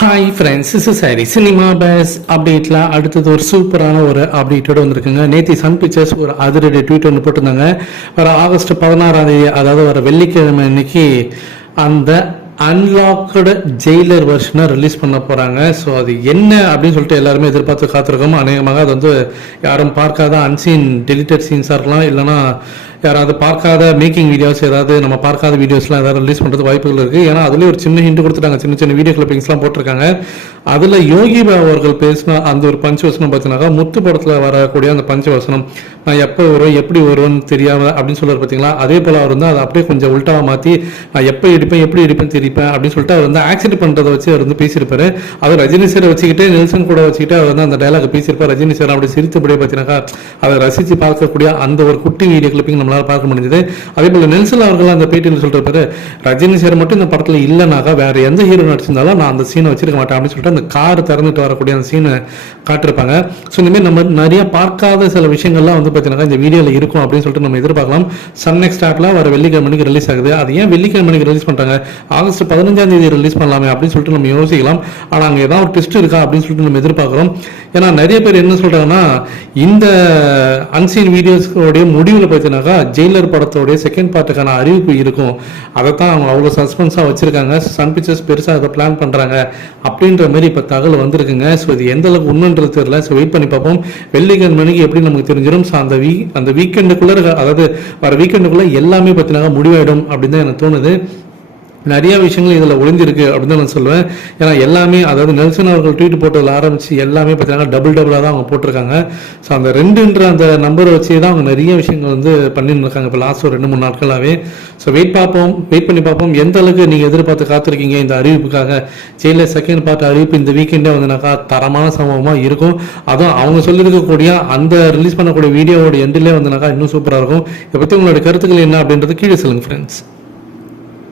Hi friends is sorry cinema base அப்டேட்டில் அடுத்தது ஒரு சூப்பரான ஒரு அப்டேட்டோடு வந்திருக்குங்க. நேத்தி சன் பிக்சர்ஸ் ஒரு அதிரடி ட்வீட் ஒன்று போட்டிருந்தாங்க. வர ஆகஸ்ட் பதினாறாம் தேதி அதாவது வர வெள்ளிக்கிழமை அன்னைக்கு அந்த அன்லாக்டு ஜெயிலர் வெர்ஷனை ரிலீஸ் பண்ண போகிறாங்க ஸோ அது என்ன அப்படின்னு சொல்லிட்டு எல்லாருமே எதிர்பார்த்து காத்திருக்கோம். அநேகமாக அது வந்து யாரும் பார்க்காத அன்சீன் டெலிட்டட் சீன்ஸாக இருக்கலாம். இல்லைன்னா யாராவது பார்க்காத மேக்கிங் வீடியோஸ் ஏதாவது நம்ம பார்க்காத வீடியோஸ்லாம் ஏதாவது ரிலீஸ் பண்ணுறது வாய்ப்புகள் இருக்குது ஏன்னா அதுலேயே ஒரு சின்ன ஹிண்ட் கொடுத்துட்டாங்க. சின்ன சின்ன வீடியோ கிளிப்பிங்ஸ்லாம் போட்டிருக்காங்க. அதில் யோகி அவர்கள் பேசின அந்த ஒரு பஞ்ச வசனம் பார்த்தீங்கன்னாக்கா முத்து படத்தில் வரக்கூடிய அந்த பஞ்ச வசனம் நான் எப்போ வரும் எப்படி வரும்னு தெரியாமல் அப்படின்னு சொல்லுவார் பார்த்தீங்களா? அதே போல் அவர் வந்து அதை அப்படியே கொஞ்சம் உல்ட்டாவாக மாற்றி நான் எப்போ இடிப்பேன் எப்படி இடிப்பேன் தெரிப்பேன் அப்படின்னு சொல்லிட்டு அவர் வந்து ஆக்சிடென்ட் பண்ணுறதை வச்சு அவர் வந்து பேசியிருப்பார். அவர் ரஜினி சாரை வச்சுக்கிட்டே நெல்சன் கூட வச்சுக்கிட்டு அவர் வந்து அந்த டைலாக் பேசியிருப்பார். ரஜினி சார் அப்படி சிரித்தபடியே பார்த்தீங்கன்னாக்கா அதை ரசித்து பார்க்கக்கூடிய அந்த ஒரு குட்டி வீடியோ கிளிப்பிங் நம்மளால் பார்க்க முடிஞ்சது. அதே போல் நெல்சல் அவர்கள் அந்த பேட்டியில் பேர் ரஜினி சார் மட்டும் இந்த படத்தில் இல்லைனாக்கா வேற எந்த ஹீரோ நடிச்சிருந்தாலும் நான் அந்த சீனை வச்சிருக்க மாட்டேன் அப்படின்னு சொல்லிட்டு அந்த கார் திறந்துட்டு வரக்கூடிய அந்த சீனை காட்டிருப்பாங்க ஸோ இந்தமாரி நம்ம நிறைய பார்க்காத சில விஷயங்கள்லாம் வந்து பார்த்தீங்கன்னா இந்த வீடியோவில் இருக்கும் அப்படின்னு சொல்லிட்டு நம்ம எதிர்பார்க்கலாம். சன் நெக்ஸ்ட் ஆப்பில் வர வெள்ளிக்கிழமைக்கு ரிலீஸ் ஆகுது. அது ஏன் வெள்ளிக்கிழமைக்கு ரிலீஸ் பண்ணுறாங்க ஆகஸ்ட் பதினஞ்சாம் தேதி ரிலீஸ் பண்ணலாமே அப்படின்னு சொல்லிட்டு நம்ம யோசிக்கலாம். ஆனால் அங்கே ஏதாவது ஒரு ட்விஸ்ட் இருக்கா அப்படின்னு சொல்லிட்டு நம்ம எதிர்பார்க்குறோம். ஏன்னா நிறைய பேர் என்ன சொல்கிறாங்கன்னா இந்த அன்சீன் வீடியோஸ்களுடைய முடிவில் பார்த்தீங்கன்னாக்கா ஜெயிலர் படத்தோடைய செகண்ட் பார்ட்டுக்கான அறிவிப்பு இருக்கும். அதை தான் அவங்க அவ்வளோ சஸ்பென்ஸாக வச்சிருக்காங்க. சன் பிக்சர்ஸ் பெருசாக அதை பிளான் பண்ணுறாங்க அப்படின்ற மாதிரி இப்போ தகவல் வந்திருக்குங்க. ஸோ இது எந்த அளவுக்கு உண்மைன்றது தெரியல. ஸோ வெயிட் பண்ணி பார்ப்போம். வெள்ளிக்கிழமை மணிக்கு எப்படி நமக்கு தெரிஞ்சிடும்? ஸோ அந்த வீ அந்த வீக்கெண்டுக்குள்ளே அதாவது வர வீக்கெண்டுக்குள்ளே எல்லாமே பார்த்தீங்கன்னா முடிவாயிடும் அப்படின்னு தான் எனக்கு தோணுது. நிறைய விஷயங்கள் இதில் ஒளிஞ்சிருக்கு அப்படின்னு தான் நான் சொல்லுவேன். ஏன்னா எல்லாமே அதாவது நெல்சன் அவர்கள் ட்வீட் போட்டதில் ஆரம்பித்து எல்லாமே பார்த்தீங்கன்னா டபுள் டபுளாக தான் அவங்க போட்டிருக்காங்க. ஸோ அந்த ரெண்டுன்ற அந்த நம்பரை வச்சு தான் அவங்க நிறைய விஷயங்கள் வந்து பண்ணின்னு இருக்காங்க. இப்போ லாஸ்ட் ஒரு ரெண்டு மூணு நாட்களாகவே ஸோ வெயிட் பார்ப்போம். வெயிட் பண்ணி பார்ப்போம். எந்த அளவுக்கு நீங்கள் எதிர்பார்த்து காத்திருக்கீங்க இந்த அறிவிப்புக்காக? ஜெயிலில் செகண்ட் பார்ட் அறிவிப்பு இந்த வீக்கெண்டே வந்துனாக்கா தரமான சம்பவமாக இருக்கும். அதுவும் அவங்க சொல்லியிருக்கக்கூடிய அந்த ரிலீஸ் பண்ணக்கூடிய வீடியோவோட எண்டிலே வந்துனாக்கா இன்னும் சூப்பராக இருக்கும். இதை பற்றி உங்களோட கருத்துக்கள் என்ன அப்படின்றது கீழே சொல்லுங்கள் ஃப்ரெண்ட்ஸ்